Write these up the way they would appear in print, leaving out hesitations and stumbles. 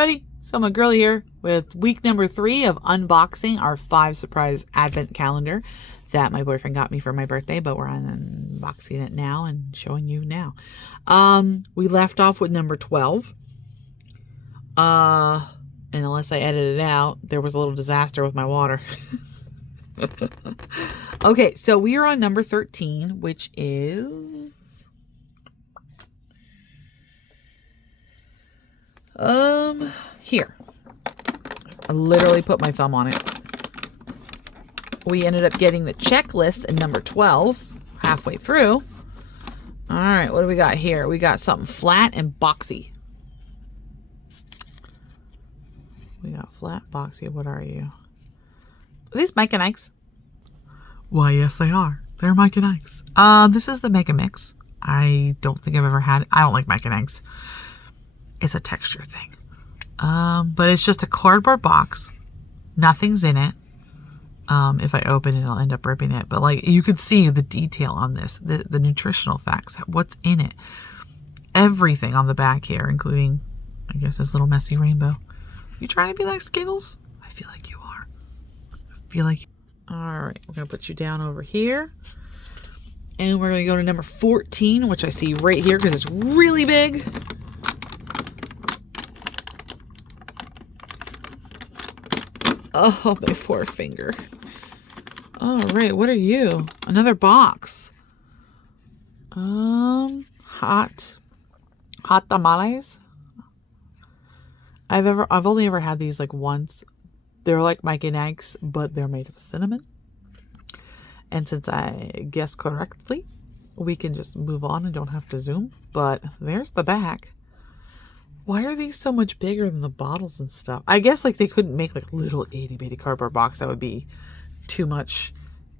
everybody, Selma Girl here with week number 3 of unboxing our 5 surprise advent calendar that my boyfriend got me for my birthday, but we're unboxing it now and showing you now. We left off with number 12. And unless I edited it out, there was a little disaster with my water. Okay, so we are on number 13, which is here. I literally put my thumb on it. We ended up getting the checklist at number 12, halfway through. All right, what do we got here? We got something flat and boxy. We got flat, boxy. What are you? Are these Mike and Ike's? Why, yes, they are. They're Mike and Ike's. This is the Mega Mix. I don't think I've ever had it. I don't like Mike and Ike's. It's a texture thing. But it's just a cardboard box. Nothing's in it. If I open it, I'll end up ripping it. But like, you could see the detail on this, the nutritional facts, what's in it. Everything on the back here, including, I guess, this little messy rainbow. You trying to be like Skittles? I feel like you are. All right, we're going to put you down over here. And we're going to go to number 14, which I see right here because it's really big. Oh, my forefinger. All right, what are you? Another box. Hot tamales. I've only ever had these like once. They're like Mike and Ike's, but they're made of cinnamon. And since I guessed correctly, we can just move on and don't have to zoom. But there's the back. Why are these so much bigger than the bottles and stuff? I guess like they couldn't make like little itty bitty cardboard box. That would be too much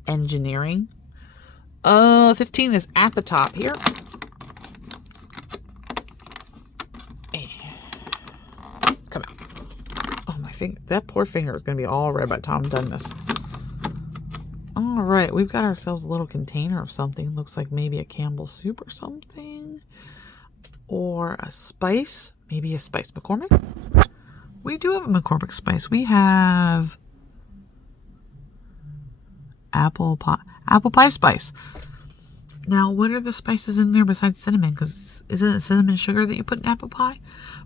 engineering. 15 is at the top here. Come out. Oh, my finger. That poor finger is going to be all red by the time I'm done this. All right. We've got ourselves a little container of something. Looks like maybe a Campbell's soup or something. Or a spice. Maybe a spice McCormick. We do have a McCormick spice. We have apple pie spice. Now, what are the spices in there besides cinnamon? Because isn't it cinnamon sugar that you put in apple pie?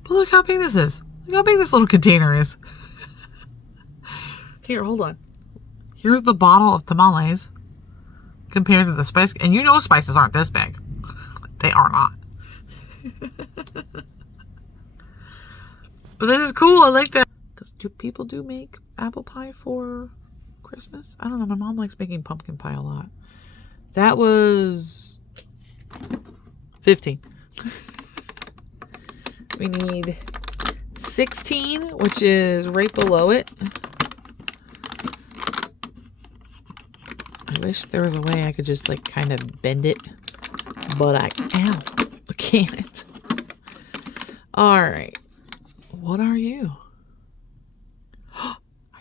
But look how big this is. Look how big this little container is. Here, hold on. Here's the bottle of tamales compared to the spice. And you know spices aren't this big. They are not. But this is cool. I like that. Because people do make apple pie for Christmas? I don't know. My mom likes making pumpkin pie a lot. That was 15. We need 16, which is right below it. I wish there was a way I could just like kind of bend it. But I can't. All right. What are you? Are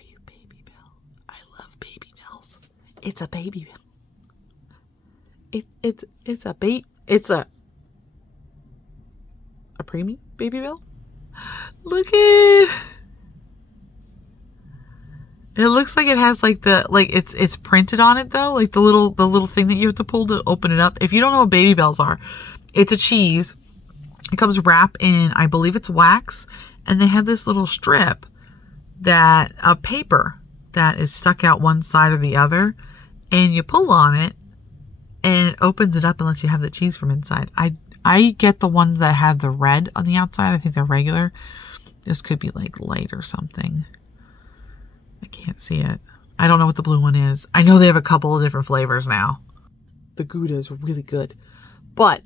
you Baby Bell? I love Baby Bells. It's a Baby Bell. It's a preemie Baby Bell. Look at it. It looks like it has like it's printed on it though, like the little thing that you have to pull to open it up. If you don't know what Baby Bells are, it's a cheese. It comes wrapped in, I believe it's wax, and they have this little strip of paper that is stuck out one side or the other, and you pull on it and it opens it up and lets you have the cheese from inside. I get the ones that have the red on the outside. I think they're regular. This could be like light or something. I can't see it. I don't know what the blue one is. I know they have a couple of different flavors now. The Gouda is really good. But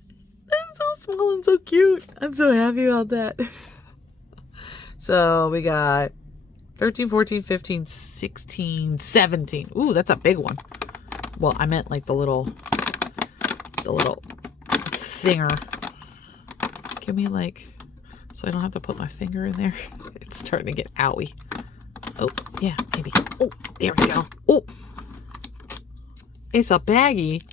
it's so small and so cute. I'm so happy about that. So we got 13, 14, 15, 16, 17. Ooh, that's a big one. Well, I meant like the little thinger. Give me like, so I don't have to put my finger in there. It's starting to get owie. Oh, yeah, maybe. Oh, there we go. Oh, it's a baggie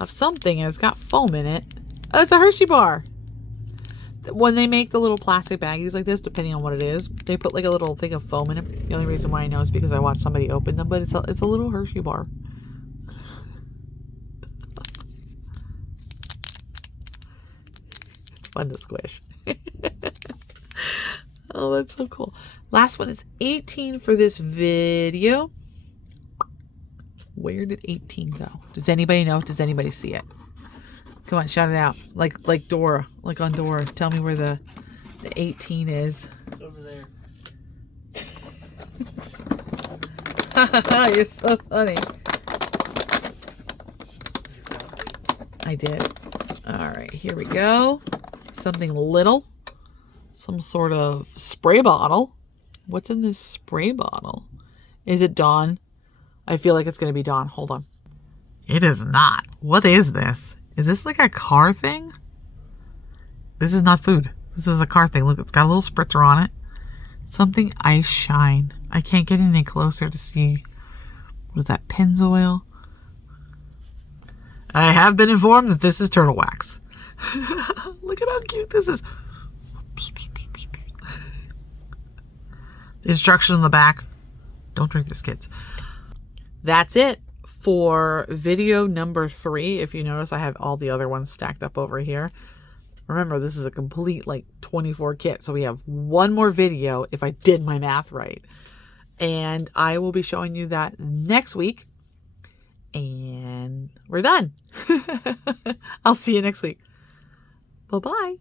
of something and it's got foam in it. Oh, it's a Hershey bar. when they make the little plastic baggies like this, depending on what it is, they put like a little thing of foam in it. The only reason why I know is because I watched somebody open them, but it's a little Hershey bar. It's fun to squish. Oh, that's so cool. Last one is 18 for this video. Where did 18 go? Does anybody know? Does anybody see it? Come on, shout it out. Like Dora. Like on Dora. Tell me where the 18 is. It's over there. You're so funny. I did. All right, here we go. Something little. Some sort of spray bottle. What's in this spray bottle? Is it Dawn? I feel like it's going to be Dawn. Hold on. It is not. What is this? Is this like a car thing? This is not food. This is a car thing. Look, it's got a little spritzer on it. Something ice shine. I can't get any closer to see. What is that? Pennzoil? I have been informed that this is turtle wax. Look at how cute this is. The instruction on the back. Don't drink this, kids. That's it for video number 3. If you notice, I have all the other ones stacked up over here. Remember, this is a complete 24 kit. So we have one more video if I did my math right. And I will be showing you that next week. And we're done. I'll see you next week. Bye-bye.